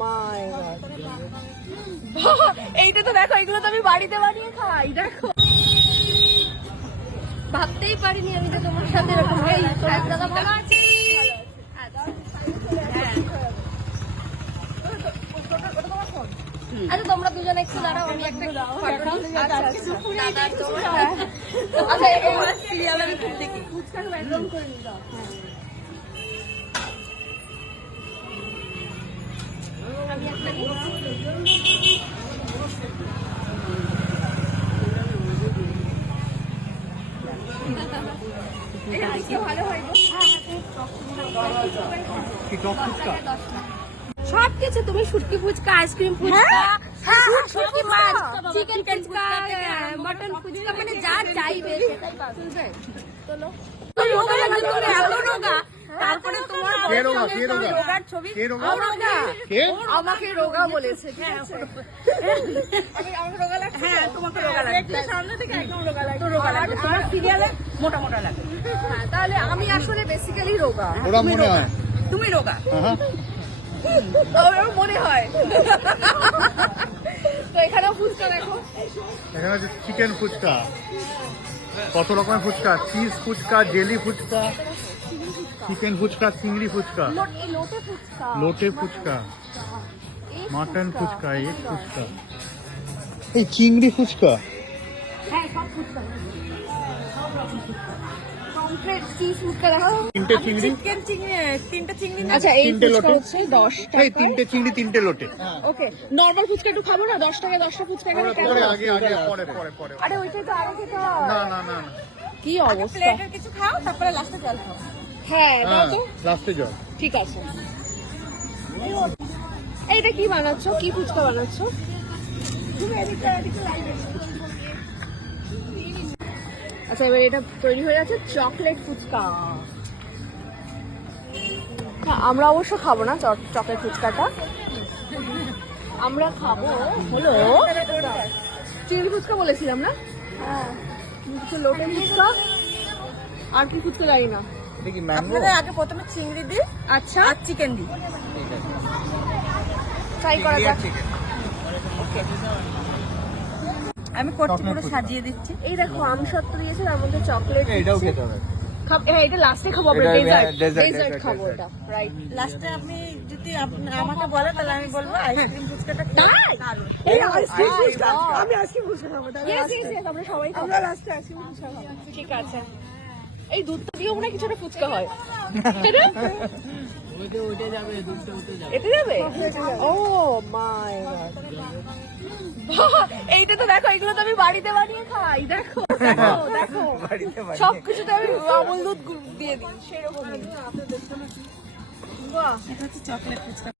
মাই এইটা তো দেখো, এগুলো তো আমি বাড়িতে বানিয়ে খাই। দেখো, ভাবতেই পারিনি আমি যে তোমার সাথে এরকম। এই দাদা ভালো আছে? আচ্ছা তোমরা দুজনে একটু দাঁড়াও, আমি একটা ভালো হয় সব কিছু। তুমি শুটকি ফুচকা, আইসক্রিম ফুচকা, শুটকি মাছ, চিকেন ফুচকা, মটন ফুচকা, মানে যা চাইবে সেটাই পাবে। চলো, রোগা লাগবে, তুমি এত রোগা। তারপরে তোমার রোগার ছবি আমাকে রোগা বলেছে। আমাকে রোগা লাগছে। হ্যাঁ, তোমাকে রোগা লাগছে। সামনে থেকে একদম রোগা লাগছে। তো রোগা লাগছে, তোমার সিরিয়ালে মোটা মোটা লাগে। হ্যাঁ, তাহলে আমি আসলে বেসিক্যালি রোগা। তুমি রোগা মনে হয়। তো এখানেও ফুচকা দেখো, এখানে হচ্ছে চিকেন ফুচকা, কত রকমের phuchka, cheese phuchka, jelly phuchka, chicken phuchka, চিংড়ি ফুচকা, লোটে ফুচকা, মাটন ফুচকা, এগ ফুচকা, এই চিংড়ি ফুচকা। হ্যাঁ সব ফুচকা। তিনটে চিংড়ি, তিনটে চিংড়ি। আচ্ছা, এই ফুচকা হচ্ছে 10 টাকা। এই তিনটে চিংড়ি, তিনটে লোটে। ওকে, নরমাল ফুচকা একটু খাবো না? 10 টাকা 10টা ফুচকা কেন? আরে ওইটা তো আরো খেতে হয়। না না, কি অবস্থা। প্লেটের কিছু খাও, তারপরে লাস্টে জল খাও। হ্যাঁ, দাও তো লাস্টে জল। ঠিক আছে। এইটা কি বানাচ্ছো? কি ফুচকা বানাচ্ছো? আচ্ছা, এবার এটা তৈরি হয়ে যাচ্ছে চকলেট ফুচকা। আমরা অবশ্য খাবো না চকলেট ফুচকাটা, আমরা খাবো হলো চিংড়ি ফুচকা বলেছিলাম না? হ্যাঁ, লোটে ফুচকা আর কি ফুচকা জানি না। আপনারা আগে প্রথমে চিংড়ি দিই, আচ্ছা, আর চিকেন দিই। ট্রাই করা যাক। ওকে, আমি করছি, পুরো সাজিয়ে দিচ্ছি। এই দেখো, আমসত্ব দিয়েছে, তার মধ্যে চকলেট। এটাও খেতে হবে। হ্যাঁ, এটা লাস্টে খাবো, আমরা ডেজার্ট খাবো এটা। রাইট, লাস্টে আপনি যদি আমাকে বলেন তাহলে আমি বলবো আইসক্রিম ফুচকাটা দারুণ। এই আইসক্রিম ফুচকা, আমি আইসক্রিম ফুচকা খাবো। আমরা সবাই খাবো, আমরা লাস্টে আইসক্রিম ফুচকা খাবো। ঠিক আছে। এই দুধটা দিয়েও মনে কিছুটা ফুচকা হয়। এতে যাবে? ও মাই গড, এইটা তো দেখো, এগুলো তো আমি বাড়িতে বানিয়ে খাই। দেখো দেখো, সবকিছুতে আমি আমুল দুধ দিয়ে দিই সেরকম। এটা হচ্ছে চকলেট ফুচকা।